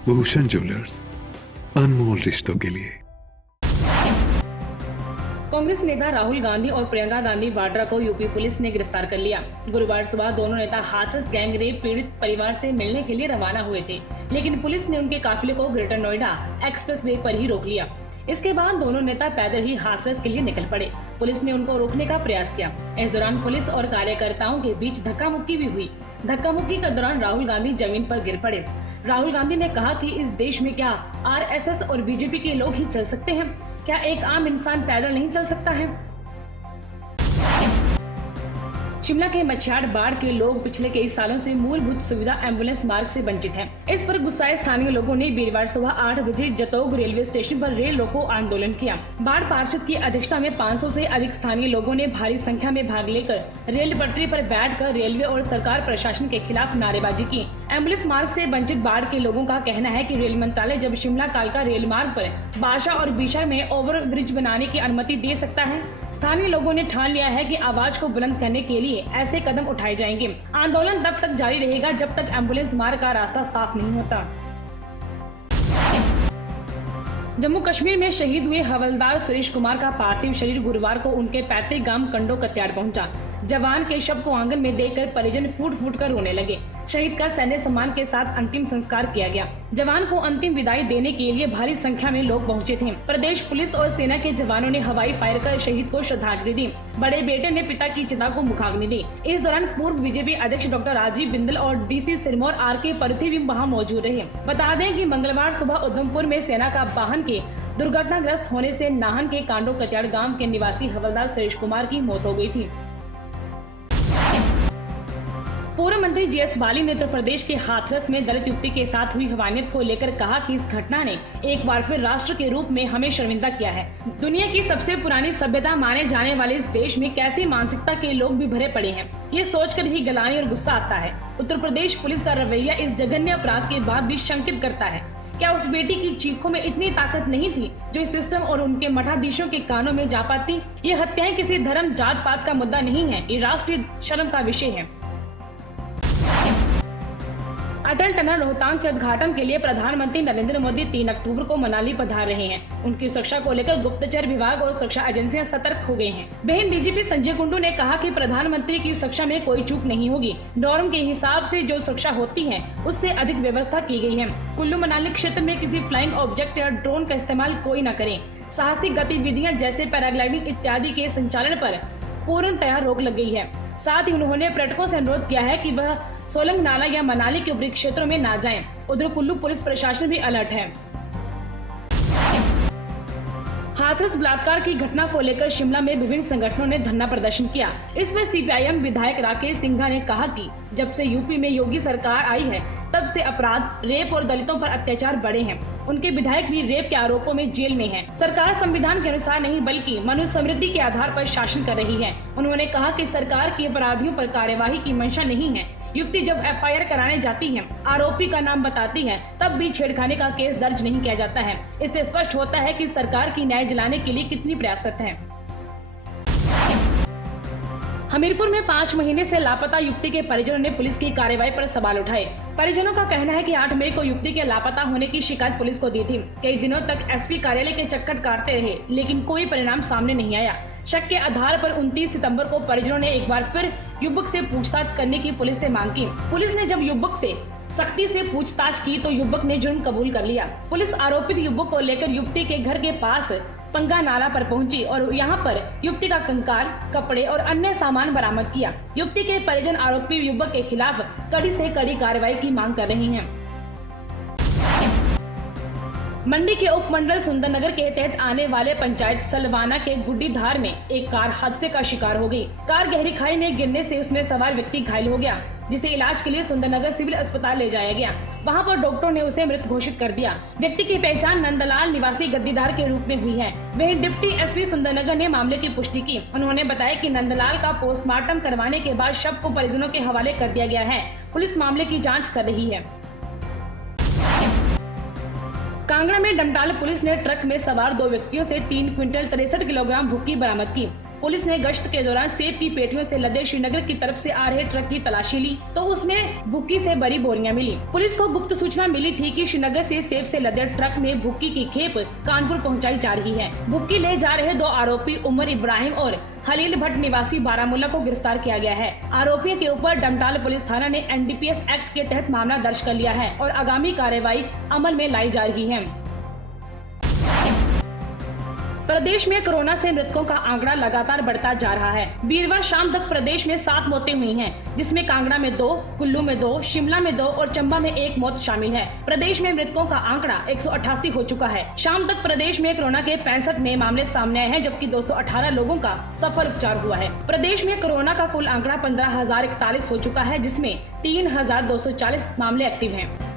Bhushan jewellers, अनमोल रिश्तों के लिए। कांग्रेस नेता राहुल गांधी और प्रियंका गांधी वाड्रा को यूपी पुलिस ने गिरफ्तार कर लिया। गुरुवार सुबह दोनों नेता हाथरस गैंग रेप पीड़ित परिवार से मिलने के लिए रवाना हुए थे, लेकिन पुलिस ने उनके काफिले को ग्रेटर नोएडा एक्सप्रेस वे पर ही रोक लिया। इसके बाद दोनों नेता पैदल ही हाथरस के लिए निकल पड़े। पुलिस ने उनको रोकने का प्रयास किया। इस दौरान पुलिस और कार्यकर्ताओं के बीच धक्का मुक्की भी हुई। धक्का मुक्की के दौरान राहुल गांधी जमीन पर गिर पड़े। राहुल गांधी ने कहा कि इस देश में क्या आरएसएस और बीजेपी के लोग ही चल सकते हैं? क्या एक आम इंसान पैदल नहीं चल सकता है? शिमला के मछियाड़ बाढ़ के लोग पिछले कई सालों से मूलभूत सुविधा एम्बुलेंस मार्ग से वंचित हैं। इस पर गुस्साए स्थानीय लोगों ने वीरवार सुबह 8 बजे जतोग रेलवे स्टेशन पर रेल रोको आंदोलन किया। बाढ़ पार्षद की अध्यक्षता में 500 से अधिक स्थानीय लोगों ने भारी संख्या में भाग लेकर रेल पटरी पर बैठकर रेलवे और सरकार प्रशासन के खिलाफ नारेबाजी की। एम्बुलेंस मार्ग से वंचित बाढ़ के लोगों का कहना है कि रेल मंत्रालय जब शिमला कालका रेल मार्ग पर बाशा और बीशा में ओवर ब्रिज बनाने की अनुमति दे सकता है। स्थानीय लोगों ने ठान लिया है कि आवाज को बुलंद करने के लिए ऐसे कदम उठाए जाएंगे। आंदोलन तब तक जारी रहेगा जब तक एम्बुलेंस मार्ग का रास्ता साफ नहीं होता। जम्मू कश्मीर में शहीद हुए हवलदार सुरेश कुमार का पार्थिव शरीर गुरुवार को उनके पैतृक गांव कंडो कत्याड़ पहुंचा। जवान के शव को आंगन में देखकर परिजन फूट फूट कर रोने लगे। शहीद का सैन्य सम्मान के साथ अंतिम संस्कार किया गया। जवान को अंतिम विदाई देने के लिए भारी संख्या में लोग पहुंचे थे। प्रदेश पुलिस और सेना के जवानों ने हवाई फायर कर शहीद को श्रद्धांजलि दी। बड़े बेटे ने पिता की चिता को मुखाग्नि दी। इस दौरान पूर्व बीजेपी अध्यक्ष डॉक्टर राजीव बिंदल और डीसी सिरमौर आर.के. पृथ्वी भी वहाँ मौजूद रहे। बता दें कि मंगलवार सुबह उधमपुर में सेना का वाहन के दुर्घटनाग्रस्त होने से नाहन के कांडो कत्याड़ गाँव के निवासी हवलदार सुरेश कुमार की मौत हो गयी थी। पूर्व मंत्री जीएस बाली ने उत्तर प्रदेश के हाथरस में दलित युवती के साथ हुई हवानियत को लेकर कहा कि इस घटना ने एक बार फिर राष्ट्र के रूप में हमें शर्मिंदा किया है। दुनिया की सबसे पुरानी सभ्यता माने जाने वाले इस देश में कैसी मानसिकता के लोग भी भरे पड़े हैं, ये सोचकर ही गलानी और गुस्सा आता है। उत्तर प्रदेश पुलिस का रवैया इस जघन्य अपराध के बाद भी शंकित करता है। क्या उस बेटी की चीखों में इतनी ताकत नहीं थी जो इस सिस्टम और उनके मठाधीशों के कानों में जा पाती? ये हत्याएं किसी धर्म जात पात का मुद्दा नहीं है, ये राष्ट्रीय शर्म का विषय है। अटल टनल रोहतांग के उद्घाटन के लिए प्रधानमंत्री नरेंद्र मोदी 3 अक्टूबर को मनाली पधार रहे हैं। उनकी सुरक्षा को लेकर गुप्तचर विभाग और सुरक्षा एजेंसियां सतर्क हो गई हैं। बहन डीजीपी संजय कुंडू ने कहा कि प्रधानमंत्री की सुरक्षा में कोई चूक नहीं होगी। नॉर्म के हिसाब से जो सुरक्षा होती है उससे अधिक व्यवस्था की गई है। कुल्लू मनाली क्षेत्र में किसी फ्लाइंग ऑब्जेक्ट या ड्रोन का इस्तेमाल कोई न करे। साहसिक गतिविधियाँ जैसे पैराग्लाइडिंग इत्यादि के संचालन पर पूर्णतया रोक लग गई है। साथ ही उन्होंने पर्यटकों से अनुरोध किया है कि वह सोलंग नाला या मनाली के ऊपरी क्षेत्रों में ना जाएं। उधर कुल्लू पुलिस प्रशासन भी अलर्ट है। हाथरस बलात्कार की घटना को लेकर शिमला में विभिन्न संगठनों ने धरना प्रदर्शन किया। इसमें सीपीआईएम विधायक राकेश सिंघा ने कहा कि जब से यूपी में योगी सरकार आई है तब से अपराध, रेप और दलितों पर अत्याचार बढ़े हैं। उनके विधायक भी रेप के आरोपों में जेल में हैं। सरकार संविधान के अनुसार नहीं बल्कि मनुस्मृति के आधार पर शासन कर रही है। उन्होंने कहा कि सरकार की अपराधियों पर कार्यवाही की मंशा नहीं है। युवती जब एफआईआर कराने जाती है, आरोपी का नाम बताती है, तब भी छेड़खानी का केस दर्ज नहीं किया जाता है। इससे स्पष्ट होता है कि सरकार की न्याय दिलाने के लिए कितनी प्रयासरत है। हमीरपुर में 5 महीने से लापता युवती के परिजनों ने पुलिस की कार्रवाई पर सवाल उठाए। परिजनों का कहना है कि 8 मई को युवती के लापता होने की शिकायत पुलिस को दी थी। कई दिनों तक एसपी कार्यालय के चक्कर काटते रहे, लेकिन कोई परिणाम सामने नहीं आया। शक के आधार पर 29 सितंबर को परिजनों ने एक बार फिर युवक से पूछताछ करने की पुलिस से मांग की। पुलिस ने जब युवक से सख्ती से पूछताछ की तो युवक ने जुर्म कबूल कर लिया। पुलिस आरोपित युवक को लेकर युवती के घर के पास पंगा नाला पर पहुंची और यहां पर युवती का कंकाल, कपड़े और अन्य सामान बरामद किया। युवती के परिजन आरोपी युवक के खिलाफ कड़ी से कड़ी कार्रवाई की मांग कर रही हैं। मंडी के उपमंडल सुंदरनगर के तहत आने वाले पंचायत सलवाना के गुड्डीधार में एक कार हादसे का शिकार हो गई। कार गहरी खाई में गिरने से उसमें सवार व्यक्ति घायल हो गया, जिसे इलाज के लिए सुंदरनगर सिविल अस्पताल ले जाया गया। वहां पर डॉक्टरों ने उसे मृत घोषित कर दिया। व्यक्ति की पहचान नंदलाल निवासी गद्दीधार के रूप में हुई है। वहीं डिप्टी एसपी सुंदरनगर ने मामले की पुष्टि की। उन्होंने बताया कि नंदलाल का पोस्टमार्टम करवाने के बाद शव को परिजनों के हवाले कर दिया गया है। पुलिस मामले की जाँच कर रही है। कांगड़ा में डमटाल पुलिस ने ट्रक में सवार 2 व्यक्तियों से 3 क्विंटल 63 किलोग्राम भुक्की बरामद की। पुलिस ने गश्त के दौरान सेब की पेटियों से लदे श्रीनगर की तरफ से आ रहे ट्रक की तलाशी ली तो उसमें भुक्की से भरी बोरियां मिली। पुलिस को गुप्त सूचना मिली थी कि श्रीनगर से सेब से लदे ट्रक में भुक्की की खेप कानपुर पहुंचाई जा रही है। भुक्की ले जा रहे 2 आरोपी उमर इब्राहिम और हलील भट्ट निवासी बारामूला को गिरफ्तार किया गया है। आरोपियों के ऊपर डमटाल पुलिस थाना ने NDPS एक्ट के तहत मामला दर्ज कर लिया है और आगामी कार्रवाई अमल में लाई जा रही है। प्रदेश में कोरोना से मृतकों का आंकड़ा लगातार बढ़ता जा रहा है। वीरवार शाम तक प्रदेश में 7 मौतें हुई हैं, जिसमें कांगड़ा में 2, कुल्लू में 2, शिमला में 2 और चंबा में 1 मौत शामिल है। प्रदेश में मृतकों का आंकड़ा 188 हो चुका है। शाम तक प्रदेश में कोरोना के 65 नए मामले सामने आए हैं, जबकि 218 लोगों का सफल उपचार हुआ है। प्रदेश में कोरोना का कुल आंकड़ा 15,041 हो चुका है, जिसमें 3,240 मामले एक्टिव हैं।